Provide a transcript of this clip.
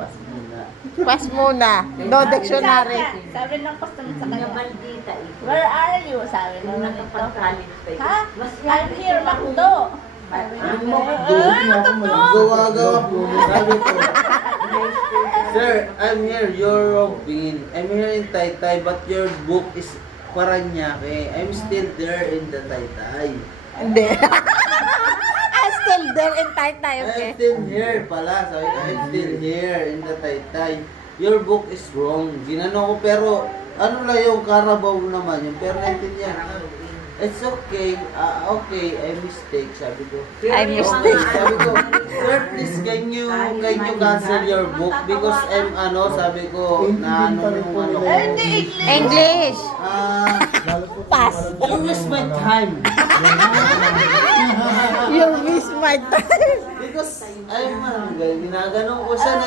Pas muna. Pas muna. No dictionary. Sabi ng customer sa kanya, Maldita eh. where are you? Sabi Kung nung nakapag-college pa ito. ha? I'm here, Makdo. Ang gawa-gawa po. Sabi ko, Sir, I'm here. You're Robin. I'm here in Taytay, but your book is Paranaque. I'm still there in the Taytay. Hindi. I'm still there in Taytay, okay? I'm still here pala. Sabi ko, I'm still here in the Taytay. Your book is wrong. Ginano ko, pero ano lang yung Carabao naman yun. Pero naintindihan. It's okay. Okay, I mistake. Sabi ko. I mistake. Sabi ko, sir, please can you cancel your book? Because sabi ko, na yung ano ko. Hindi, English. lalo po. Pass. You waste my time. You miss my time. Because, ginaganon ko siya na